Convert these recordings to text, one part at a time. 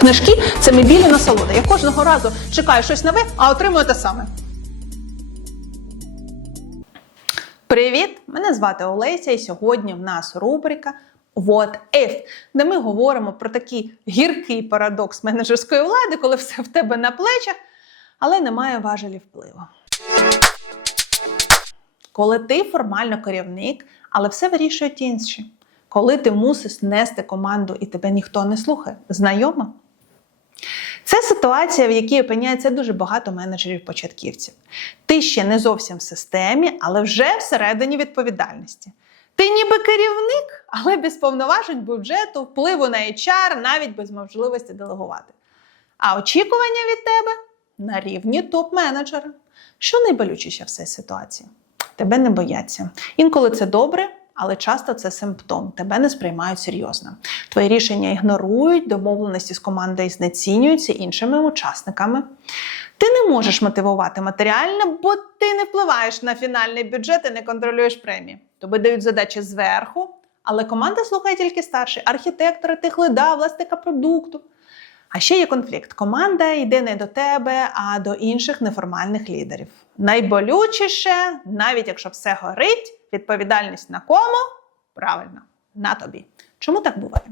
Книжки це мебільна насолода. Я кожного разу чекаю щось нове, а отримую те саме. Привіт! Мене звати Олеся, і сьогодні в нас рубрика What if, де ми говоримо про такий гіркий парадокс менеджерської влади, коли все в тебе на плечах, але немає важелі впливу. Коли ти формально керівник, але все вирішують інші. Коли ти мусиш нести команду і тебе ніхто не слухає, знайома? Це ситуація, в якій опиняється дуже багато менеджерів-початківців. Ти ще не зовсім в системі, але вже всередині відповідальності. Ти ніби керівник, але без повноважень бюджету, впливу на HR, навіть без можливості делегувати. А очікування від тебе на рівні топ-менеджера. Що найболючіше в цій ситуації? Тебе не бояться. Інколи це добре, але часто це симптом. Тебе не сприймають серйозно. Твої рішення ігнорують, домовленості з командою знецінюються іншими учасниками. Ти не можеш мотивувати матеріально, бо ти не впливаєш на фінальний бюджет і не контролюєш премії. Тобі дають задачі зверху, але команда слухає тільки старший архітектора, техлида, власника продукту. А ще є конфлікт. Команда йде не до тебе, а до інших неформальних лідерів. Найболючіше, навіть якщо все горить, відповідальність на кому? Правильно, на тобі. Чому так буває?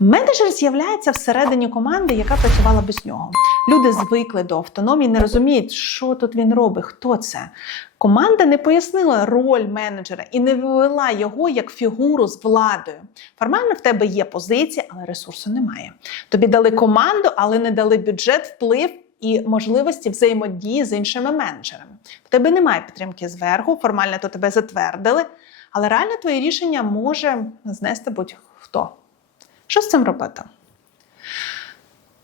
Менеджер з'являється всередині команди, яка працювала без нього. Люди звикли до автономії, не розуміють, що тут він робить, хто це. Команда не пояснила роль менеджера і не ввела його як фігуру з владою. Формально в тебе є позиція, але ресурсу немає. Тобі дали команду, але не дали бюджет, вплив і можливості взаємодії з іншими менеджерами. В тебе немає підтримки зверху, формально то тебе затвердили, але реально твоє рішення може знести будь-хто. Що з цим робити?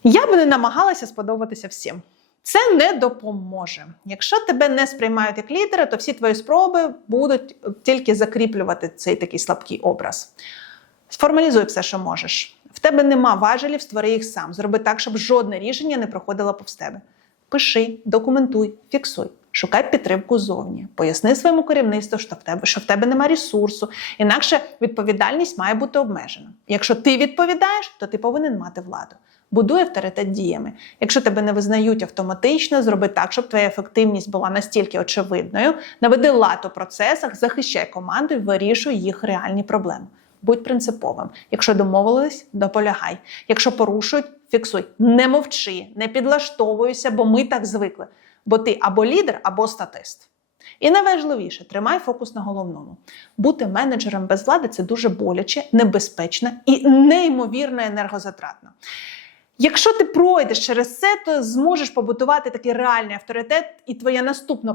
Я би не намагалася сподобатися всім. Це не допоможе. Якщо тебе не сприймають як лідера, то всі твої спроби будуть тільки закріплювати цей такий слабкий образ. Сформалізуй все, що можеш. В тебе нема важелів, створи їх сам. Зроби так, щоб жодне рішення не проходило повз тебе. Пиши, документуй, фіксуй. Шукай підтримку зовні. Поясни своєму керівництву, що в тебе що в тебе немає ресурсу. Інакше відповідальність має бути обмежена. Якщо ти відповідаєш, то ти повинен мати владу. Будуй авторитет діями. Якщо тебе не визнають автоматично, зроби так, щоб твоя ефективність була настільки очевидною. Наведи лад у процесах, захищай команду і вирішуй їх реальні проблеми. Будь принциповим. Якщо домовились, дополягай. Якщо порушують, фіксуй. Не мовчи, не підлаштовуйся, бо ми так звикли. Бо ти або лідер, або статист. І найважливіше, тримай фокус на головному. Бути менеджером без влади це дуже боляче, небезпечно і неймовірно енергозатратно. Якщо ти пройдеш через це, то зможеш побудувати такий реальний авторитет, і твоя наступна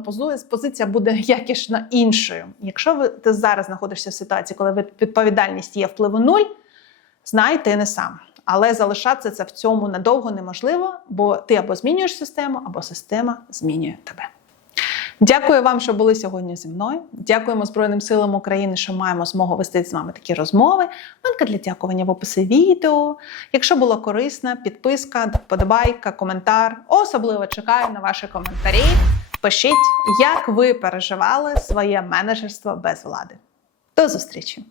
позиція буде якісно іншою. Якщо ви ти зараз знаходишся в ситуації, коли відповідальність є впливу нуль, знай, ти не сам. Але залишатися це в цьому надовго неможливо, бо ти або змінюєш систему, або система змінює тебе. Дякую вам, що були сьогодні зі мною. Дякуємо Збройним силам України, що маємо змогу вести з вами такі розмови. Манка для дякування в описі відео. Якщо було корисно, підписка, вподобайка, коментар. Особливо чекаю на ваші коментарі. Пишіть, як ви переживали своє менеджерство без влади. До зустрічі!